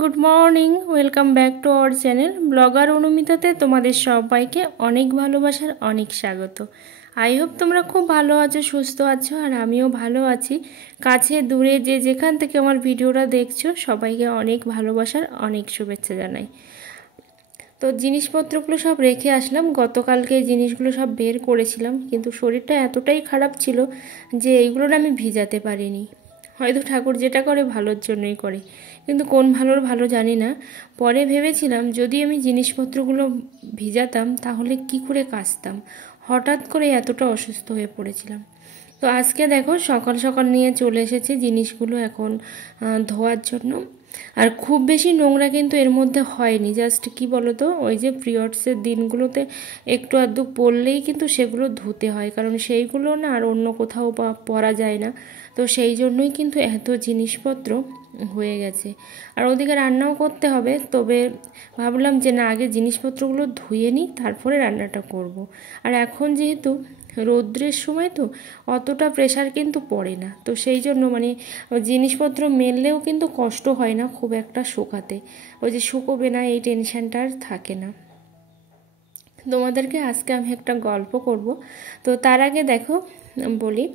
Good morning, welcome back to our channel blogger অনুমিতাতে তোমাদের সবাইকে অনেক ভালোবাসার অনেক স্বাগত। আই হোপ তোমরা খুব ভালো আছো, সুস্থ আছো, আর আমিও ভালো আছি। কাছে দূরে যে যেখান থেকে আমার ভিডিওটা দেখছো সবাইকে অনেক ভালোবাসার অনেক শুভেচ্ছা জানাই। তো জিনিসপত্রগুলো সব রেখে আসলাম। গতকালকে জিনিসগুলো সব বের করেছিলাম, কিন্তু শরীরটা এতটাই খারাপ ছিল যে এইগুলো আমি ভিজাতে পারিনি। হয়তো ঠাকুর যেটা করে ভালোর জন্যই করে, কিন্তু কোন ভালোর ভালো জানি না। পরে ভেবেছিলাম যদি আমি জিনিসপত্রগুলো ভিজাতাম তাহলে কি করে কাচতাম। হঠাৎ করে এতটা অসুস্থ হয়ে পড়েছিলাম। তো আজকে দেখো সকাল সকাল নিয়ে চলে এসেছে জিনিসগুলো এখন ধোয়ার জন্য। আর খুব বেশি নোংরা কিন্তু এর মধ্যে হয়নি, জাস্ট কি বলতো, ওই যে পিরিয়ডসের দিনগুলোতে একটু আধটু পরলেই কিন্তু সেগুলো ধুতে হয়, কারণ সেইগুলো না আর অন্য কোথাও পরা যায় না। তো সেই জন্যই কিন্তু এত জিনিসপত্র হয়ে গেছে। আর ওদিকে রান্নাও করতে হবে, তবে ভাবলাম যে না, আগে জিনিসপত্রগুলো ধুয়ে নিই তারপরে রান্নাটা করব। আর এখন যেহেতু রৌদ্রের সময় তো অতটা প্রেশার কিন্তু পড়ে না, তো সেই জন্য জিনিসপত্র মেললেও কিন্তু কষ্ট হয় না খুব একটা শুকাতে। ওই যে শুকোবে না এই টেনশনটা আর থাকে না। তোমাদেরকে আজকে আমি একটা গল্প করব। তো তার আগে দেখো বলি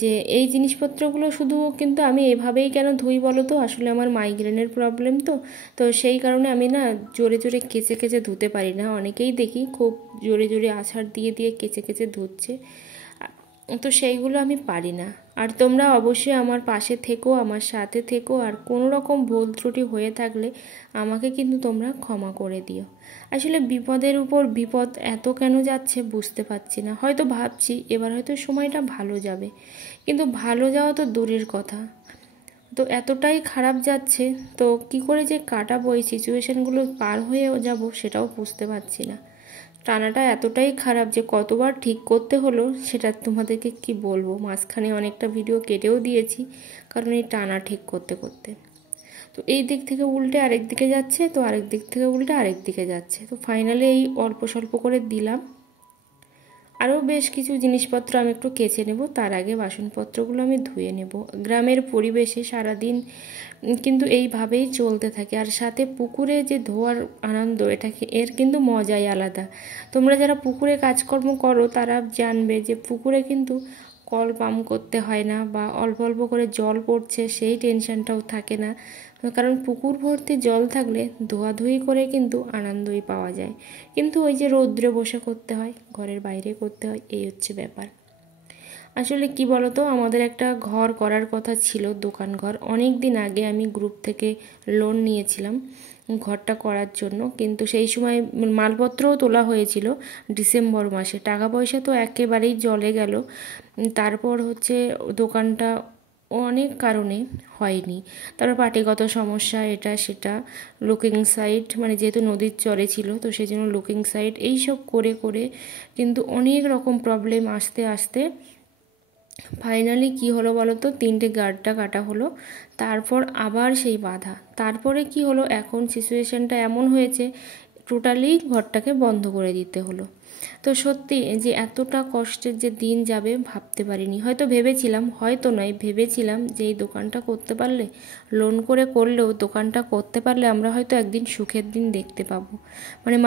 যে এই জিনিসপত্রগুলো শুধু কিন্তু আমি এভাবেই কেন ধুই বলো তো, আসলে আমার মাইগ্রেনের প্রবলেম তো তো সেই কারণে আমি না জোরে জোরে কেচে কেচে ধুতে পারি না। অনেকেই দেখি খুব জোরে জোরে আছাড় দিয়ে দিয়ে কেচে কেচে ধুচ্ছে, তো সেইগুলো আমি পারি না। আর তোমরা অবশ্যই আমার পাশে থেকো, আমার সাথে থেকো, আর কোনো রকম ভুল ত্রুটি হয়ে থাকলে আমাকে কিন্তু তোমরা ক্ষমা করে দিও। আসলে বিপদের উপর বিপদ এত কেন যাচ্ছে বুঝতে পারছি না। হয়তো ভাবছি এবার হয়তো সময়টা ভালো যাবে, কিন্তু ভালো যাওয়া তো দূরের কথা, তো এতটাই খারাপ যাচ্ছে। তো কি করে যে কাটাবো এই সিচুয়েশানগুলো পার হয়ে যাব সেটাও বুঝতে পারছি না। টানাটা এতটাই খারাপ যে কতবার ঠিক করতে হলো সেটা তোমাদেরকে কি বলবো। মাঝখানে অনেকটা ভিডিও কেটেও দিয়েছি, কারণ এই টানা ঠিক করতে করতে তো এই দিক থেকে উল্টে আরেক দিকে যাচ্ছে, তো আরেক দিক থেকে উল্টে আরেক দিকে যাচ্ছে। তো ফাইনালি এই অল্প স্বল্প করে দিলাম। আরও বেশ কিছু জিনিসপত্র আমি একটু কেচে নেব, তার আগে বাসনপত্রগুলো আমি ধুয়ে নেব। গ্রামের পরিবেশে সারাদিন কিন্তু এইভাবেই চলতে থাকে। আর সাথে পুকুরে যে ধোয়ার আনন্দ, এর কিন্তু মজাই আলাদা। তোমরা যারা পুকুরে কাজকর্ম করো তারা জানবে যে পুকুরে কিন্তু কল পাম্প করতে হয় না, বা অল্প অল্প করে জল পড়ছে সেই টেনশনটাও থাকে না, কারণ পুকুর ভর্তি জল থাকলে ধোয়াধুয়ি করে কিন্তু আনন্দই পাওয়া যায়। কিন্তু ওই যে রৌদ্রে বসে করতে হয়, ঘরের বাইরে করতে হয়, এই হচ্ছে ব্যাপার। আসলে কি বলতো, আমাদের একটা ঘর করার কথা ছিল, দোকান ঘর। অনেক দিন আগে আমি গ্রুপ থেকে লোন নিয়েছিলাম ঘরটা করার জন্য, কিন্তু সেই সময় মালপত্রও তোলা হয়েছিল ডিসেম্বর মাসে। টাকা পয়সা তো একেবারেই জলে গেল। তারপর হচ্ছে দোকানটা অনেক কারণে হয়নি। তারপর পার্টিগত সমস্যা, এটা সেটা, লুকিং সাইট, যেহেতু নদীর চরে ছিল তো সেই জন্য লুকিং সাইট, এইসব করে করে কিন্তু অনেক রকম প্রবলেম আসতে আসতে ফাইনালি কি হলো বলো তো, 3টে গার্ডটা কাটা হলো। তারপর আবার সেই বাধা। তারপরে কি হলো, এখন সিচুয়েশনটা এমন হয়েছে টোটালি ঘরটাকে বন্ধ করে দিতে হলো। তো সত্যি যে এতটা কষ্টের যে দিন যাবে ভাবতে পারিনি। হয়তো ভেবেছিলাম, হয়তো নয়, ভেবেছিলাম যে এই দোকানটা করতে পারলে, লোন করে করলেও দোকানটা করতে পারলে আমরা হয়তো একদিন সুখের দিন দেখতে পাবো।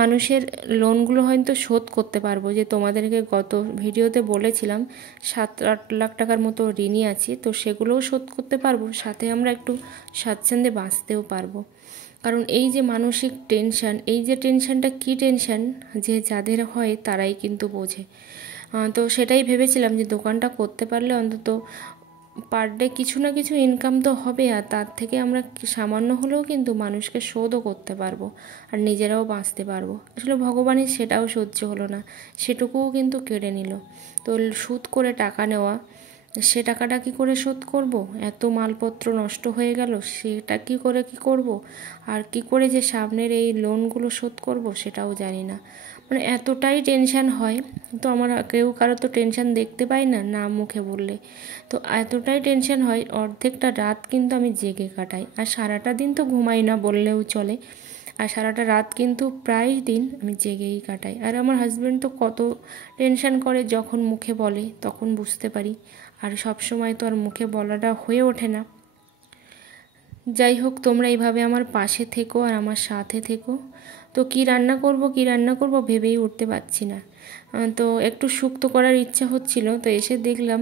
মানুষের লোনগুলো হয়তো শোধ করতে পারবো। যে তোমাদেরকে গত ভিডিওতে বলেছিলাম 7-8 লাখ টাকার মতো ঋণী আছি, তো সেগুলোও শোধ করতে পারবো, সাথে আমরা একটু স্বাচ্ছন্দ্যে বাঁচতেও পারবো। কারণ এই যে মানসিক টেনশন, এই যে টেনশনটা কী টেনশন, যে যাদের হয় তারাই কিন্তু বোঝে। তো সেটাই ভেবেছিলাম যে দোকানটা করতে পারলে অন্তত পার ডে কিছু না কিছু ইনকাম তো হবে, আর তার থেকে আমরা সামান্য হলেও কিন্তু মানুষকে শোধও করতে পারবো, আর নিজেরাও বাঁচতে পারবো। আসলে ভগবানের সেটাও সহ্য হলো না, সেটুকুও কিন্তু কেড়ে নিল। তো সুদ করে টাকা নেওয়া, সে টাকাটা কি করে শোধ করব? এত মালপত্র নষ্ট হয়ে গেল, সেটা কি করে কি করব? আর কি করে যে সামনের এই লোনগুলো শোধ করব সেটাও জানি না। এতটাই টেনশান হয়। তো আমার কেউ কারো তো টেনশান দেখতে পাই না, না মুখে বললে। তো এতটাই টেনশান হয়, অর্ধেকটা রাত কিন্তু আমি জেগে কাটাই, আর সারাটা দিন তো ঘুমাই না বললেও চলে। আর সারাটা রাত কিন্তু প্রায় দিন আমি জেগেই কাটাই। আর আমার হাজব্যান্ড তো কত টেনশান করে, যখন মুখে বলে তখন বুঝতে পারি, আর সব সময় তো আর মুখে বলাটা হয়ে ওঠে না। যাই হোক, তোমরা এইভাবে আমার পাশে থেকো আর আমার সাথে থেকো। তো কি রান্না করব ভেবেই উঠতে পারছি না। তো একটু শুক্তো করার ইচ্ছা হচ্ছিল, তো এসে দেখলাম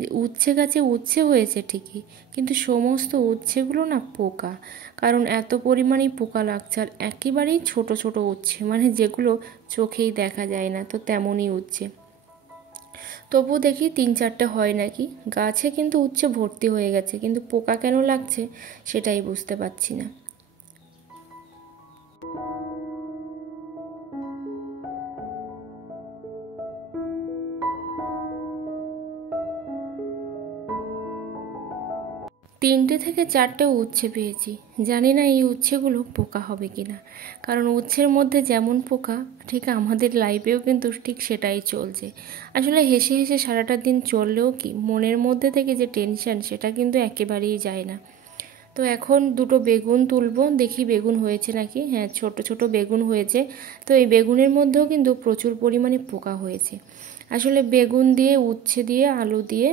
যে উচ্ছে গাছে উচ্ছে হয়েছে ঠিকই, কিন্তু সমস্ত উচ্ছেগুলো না পোকা। কারণ এত পরিমাণেই পোকা লাগছে, আর একেবারেই ছোট ছোট উচ্ছে, মানে যেগুলো চোখেই দেখা যায় না, তো তেমনই উচ্ছে। তবু দেখি 3-4টে হয় নাকি গাছে, কিন্তু উচ্ছে ভর্তি হয়ে গেছে, কিন্তু পোকা কেন লাগছে সেটাই বুঝতে পারছি না। তিনটে থেকে চারটে উচ্ছে পেয়েছি। জানি না এই উচ্ছেগুলো পোকা হবে কি না, কারণ উচ্ছের মধ্যে যেমন পোকা, ঠিক আমাদের লাইফেও কিন্তু ঠিক সেটাই চলছে। আসলে হেসে হেসে সারাটা দিন চললেও কি মনের মধ্যে থেকে যে টেনশন, সেটা কিন্তু একেবারেই যায় না। তো এখন দুটো বেগুন তুলবো, দেখি বেগুন হয়েছে নাকি। হ্যাঁ, ছোট ছোট বেগুন হয়েছে। তো এই বেগুনের মধ্যেও কিন্তু প্রচুর পরিমাণে পোকা হয়েছে। আসলে বেগুন দিয়ে, উচ্ছে দিয়ে, আলু দিয়ে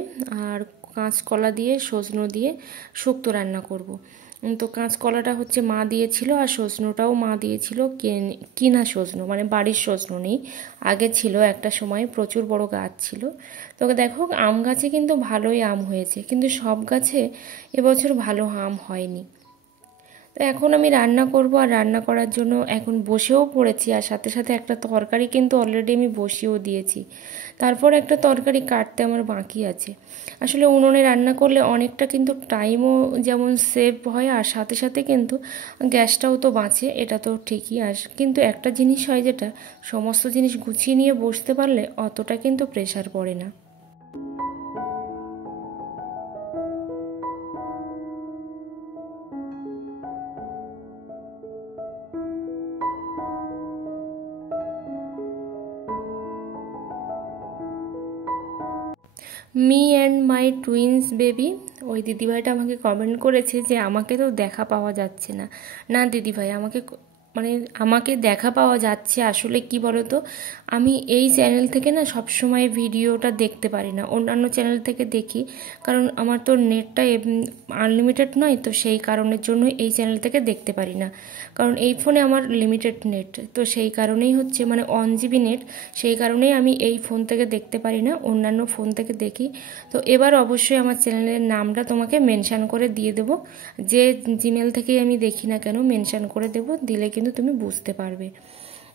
আর কাঁচকলা দিয়ে, সজনো দিয়ে শুক্তো রান্না করব। তো কাঁচকলাটা হচ্ছে মা দিয়েছিল, আর সজনোটাও মা দিয়েছিল, কিনা সজনো, মানে বাড়ির সজনো নেই। আগে ছিল একটা সময়, প্রচুর বড় গাছ ছিল। তো দেখো, আম গাছে কিন্তু ভালোই আম হয়েছে, কিন্তু সব গাছে এবছর ভালো আম হয়নি। তো এখন আমি রান্না করব, আর রান্না করার জন্য এখন বসেও পড়েছি, আর সাথে সাথে একটা তরকারি কিন্তু অলরেডি আমি বসিয়েও দিয়েছি। তারপর একটা তরকারি কাটতে আমার বাকি আছে। আসলে উনুনে রান্না করলে অনেকটা কিন্তু টাইমও যেমন সেভ হয়, আর সাথে সাথে কিন্তু গ্যাসটাও তো বাঁচে, এটা তো ঠিকই। আর কিন্তু একটা জিনিস হয়, যেটা সমস্ত জিনিস গুছিয়ে নিয়ে বসতে পারলে অতটা কিন্তু প্রেশার পড়ে না। Me and my twins baby, ওই দিদিভাইটা আমাকে কমেন্ট করেছে যে আমাকে তো দেখা পাওয়া যাচ্ছে না। না দিদিভাই, মানে আমাকে দেখা পাওয়া যাচ্ছে। আসলে কি বলো তো, আমি এই চ্যানেল থেকে না সব সময় ভিডিওটা দেখতে পারি না, অন্যান্য চ্যানেল থেকে দেখি। কারণ আমার তো নেটটা আনলিমিটেড নয়, তো সেই কারণের জন্য এই চ্যানেল থেকে দেখতে পারি না। কারণ এই ফোনে আমার লিমিটেড নেট, তো সেই কারণেই হচ্ছে, মানে 1 GB নেট, সেই কারণেই আমি এই ফোন থেকে দেখতে পারি না, অন্যান্য ফোন থেকে দেখি। তো এবার অবশ্যই আমার চ্যানেলের নামটা তোমাকে মেনশান করে দিয়ে দেবো, যে জিমেল থেকেই আমি দেখি না কেন মেনশান করে দেবো, দিলে কিন্তু তুমি বুঝতে পারবে।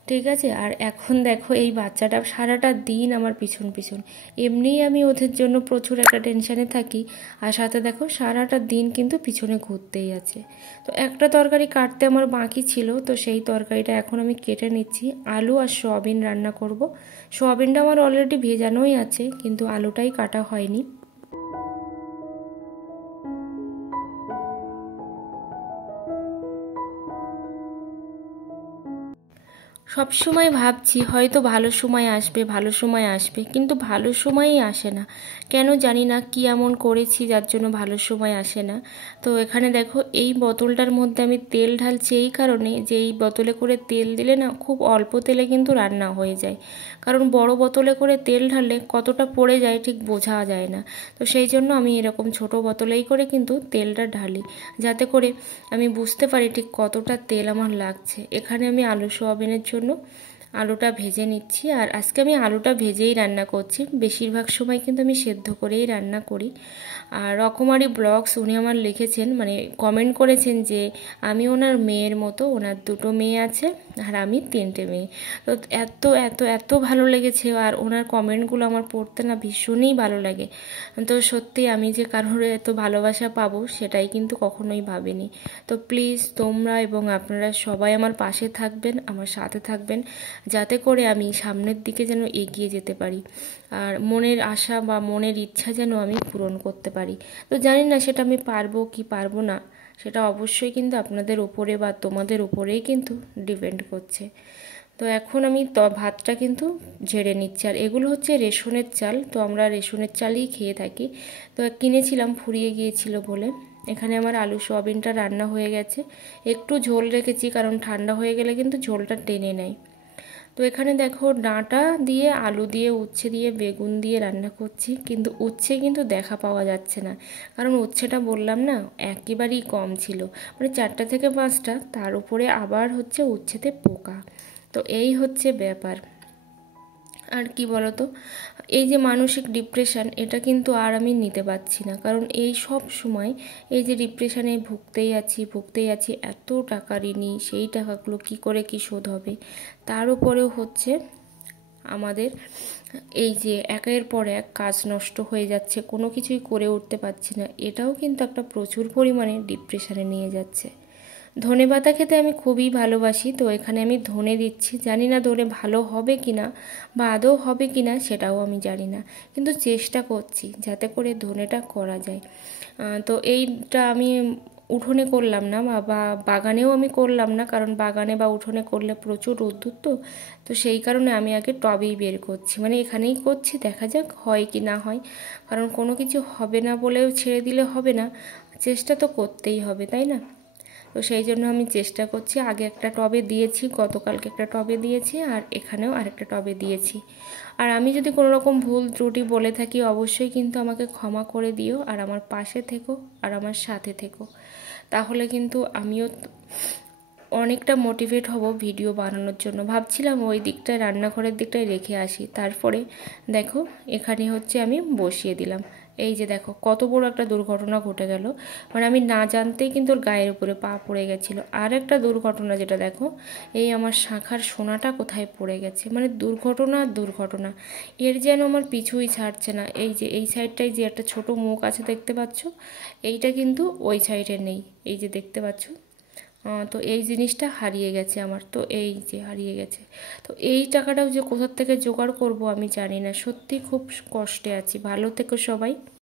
ঠিক আছে। আর এখন দেখো, এই বাচ্চাটা সারাটা দিন আমার পিছন পিছন, এমনিই আমি ওদের জন্য প্রচুর একটা টেনশানে থাকি, আর সাথে দেখো সারাটা দিন কিন্তু পিছনে ঘুরতেই আছে। তো একটা তরকারি কাটতে আমার বাকি ছিল, তো সেই তরকারিটা এখন আমি কেটে নিচ্ছি। আলু আর সয়াবিন রান্না করব। সয়াবিনটা আমার অলরেডি ভেজানোই আছে, কিন্তু আলুটাই কাটা হয়নি। সব সময় ভাবছি হয়তো ভালো সময় আসবে, ভালো সময় আসবে, কিন্তু ভালো সময়ই আসে না। কেন জানি না, কি এমন করেছি যার জন্য ভালো সময় আসে না। তো এখানে দেখো, এই বোতলটার মধ্যে আমি তেল ঢালছি এই কারণে যে এই বোতলে করে তেল দিলে না খুব অল্প তেলে কিন্তু রান্না হয়ে যায়। কারণ বড় বোতলে করে তেল ঢাললে কতটা পড়ে যায় ঠিক বোঝা যায় না। তো সেই জন্য আমি এরকম ছোট বোতলেই করে কিন্তু তেলটা ঢালি, যাতে করে আমি বুঝতে পারি ঠিক কতটা তেল আমার লাগছে। এখানে আমি আলু সোয়াবিনের জন্য আলুটা ভেজে নিচ্ছি, আর আজকে আমি আলুটা ভেজেই রান্না করছি। বেশিরভাগ সময় কিন্তু আমি সেদ্ধ করেই রান্না করি। আর রকমারি ব্লগস উনি আমার লিখেছেন, মানে কমেন্ট করেছেন যে আমি ওনার মেয়ের মতো, ওনার 2টো মেয়ে আছে আর আমি 3টে মেয়ে। তো এত এত এত ভালো লেগেছে, আর ওনার কমেন্টগুলো আমার পড়তে না ভীষণই ভালো লাগে। তো সত্যি আমি যে কারোর এত ভালোবাসা পাবো সেটাই কিন্তু কখনোই ভাবিনি। তো প্লিজ তোমরা এবং আপনারা সবাই আমার পাশে থাকবেন, আমার সাথে থাকবেন, যাতে করে আমি সামনের দিকে যেন এগিয়ে যেতে পারি, আর মনের আশা বা মনের ইচ্ছা যেন আমি পূরণ করতে পারি। তো জানি না সেটা আমি পারবো কি পারবো না, সেটা অবশ্যই কিন্তু আপনাদের উপরে বা তোমাদের উপরেই কিন্তু ডিপেন্ড করছে। তো এখন আমি ভাতটা কিন্তু ঝেড়ে নিচ্ছি, আর এগুলো হচ্ছে রেশনের চাল, তো আমরা রেশনের চালই খেয়ে থাকি। তো কিনেছিলাম, ফুরিয়ে গিয়েছিল বলে। এখানে আমার আলু সোয়াবিনটা রান্না হয়ে গেছে, একটু ঝোল রেখেছি কারণ ঠান্ডা হয়ে গেলে কিন্তু ঝোলটা টেনে নেয়। তো তো এখানে দেখো ডাঁটা দিয়ে, আলু দিয়ে, উচ্ছে দিয়ে, বেগুন দিয়ে রান্না করছি, কিন্তু উচ্ছে কিন্তু দেখা পাওয়া যাচ্ছে না, কারণ উচ্ছেটা বললাম না একেবারেই কম ছিল, মানে 4টা থেকে 5টা, তার উপরে আবার হচ্ছে উচ্ছেতে পোকা। তো এই হচ্ছে ব্যাপার। আর কি বলতো, এই যে মানসিক ডিপ্রেশন, এটা কিন্তু আর আমি নিতে পারছি না, কারণ এই সব সময় এই যে ডিপ্রেশনে ভুগতেই আছি, এত টাকা ঋণী, সেই টাকাগুলো কি করে কি শোধ হবে। তার উপরেও হচ্ছে আমাদের এই যে একের পর এক কাজ নষ্ট হয়ে যাচ্ছে, কোনো কিছুই করে উঠতে পারছি না, এটাও কিন্তু একটা প্রচুর পরিমাণে ডিপ্রেশনে নিয়ে যাচ্ছে। ধনেপাতা খেতে আমি খুবই ভালোবাসি, তো এখানে আমি ধনে দিচ্ছি, জানি না ধনে ভালো হবে কিনা বা আদৌ হবে কিনা সেটাও আমি জানি না, কিন্তু চেষ্টা করছি যাতে করে ধনেটা করা যায়। তো এইটা আমি উঠোনে করলাম না, বা বাগানেও আমি করলাম না, কারণ বাগানে বা উঠোনে করলে প্রচুর রোদ্দুর, তো সেই কারণে আমি আগে টবেই বের করছি, মানে এখানেই করছি, দেখা যাক হয় কি না হয়, কারণ কোনো কিছু হবে না বলেও ছেড়ে দিলে হবে না, চেষ্টা তো করতেই হবে, তাই না? তো সেই জন্য আমি চেষ্টা করছি। আগে একটা টবে দিয়েছি, গতকালকে একটা টবে দিয়েছি, আর এখানেও আরেকটা টবে দিয়েছি। আর আমি যদি কোনো রকম ভুল ত্রুটি বলে থাকি অবশ্যই কিন্তু আমাকে ক্ষমা করে দিও, আর আমার পাশে থেকো আর আমার সাথে থেকো, তাহলে কিন্তু আমিও অনেকটা মোটিভেট হব ভিডিও বানানোর জন্য। ভাবছিলাম ওই দিকটায়, রান্নাঘরের দিকটায় রেখে আসি, তারপরে দেখো এখানে হচ্ছে আমি বসিয়ে দিলাম। এই যে দেখো কত বড় একটা দুর্ঘটনা ঘটে গেল, মানে আমি না জানতেই কিন্তু ওর গায়ের উপরে পা পড়ে গেছিলো। আর একটা দুর্ঘটনা যেটা দেখো, এই আমার শাঁখার সোনাটা কোথায় পড়ে গেছে, মানে দুর্ঘটনা, এর যেন আমার পিছুই ছাড়ছে না। এই যে এই সাইডটায় যে একটা ছোট মুখ আছে দেখতে পাচ্ছ, এইটা কিন্তু ওই সাইডে নেই, এই যে দেখতে পাচ্ছ। তো এই জিনিসটা হারিয়ে গেছে আমার, তো এই যে হারিয়ে গেছে। তো এই টাকাটাও যে কোথার থেকে জোগাড় করব আমি জানি না, সত্যি খুব কষ্টে আছি। ভালো থেকো সবাই।